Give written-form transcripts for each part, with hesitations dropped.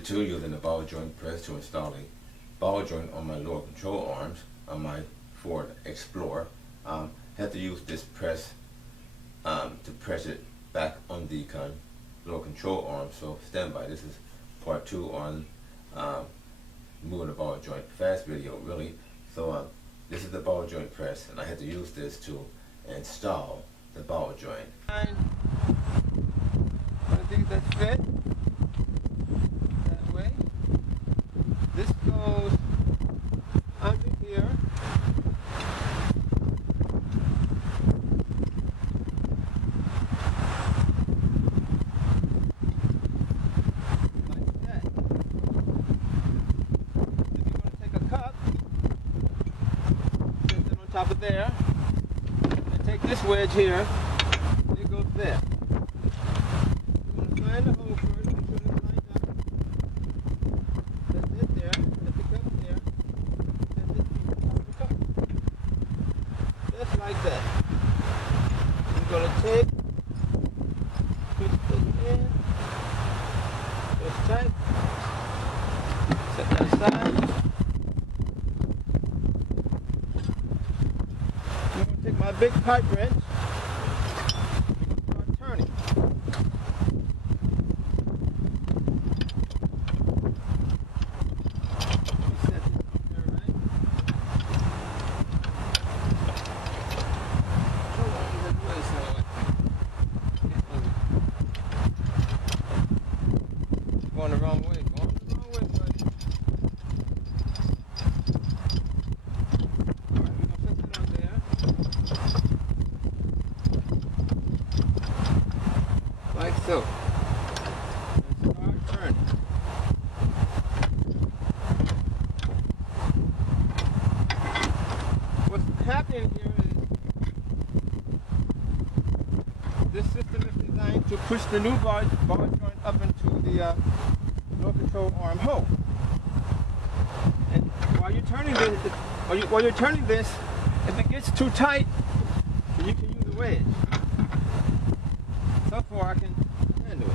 Chapter 2, using the ball joint press to install a ball joint on my lower control arms on my Ford Explorer. Have to use this press to press it back on the lower control arm, so stand by. This is part 2 on moving the ball joint. Fast video, really. So this is the ball joint press, and I had to use this to install the ball joint. One of these that fit that way. This goes under here. Like that. If you want to take a cup, put it on top of there, and take this wedge here, it goes there. Find the hole first, make sure it's lined up. That's it there. That's the cup there. That's it on the cup. Just like that. We're going to take, push this in, just tight, set that aside. I'm going to take my big pipe wrench. Start turning. Going the wrong way. Going the wrong way, buddy. Alright, we're going to set that on there. Like so. And start turning. What's happening here is this system is designed to push the new ball joint up into the lower control arm hole. And while you're turning this, if it gets too tight, then you can use a wedge. So far I can handle it.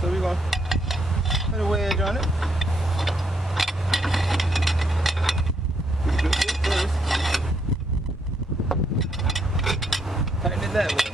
So we're going to put a wedge on it. Tighten it that way.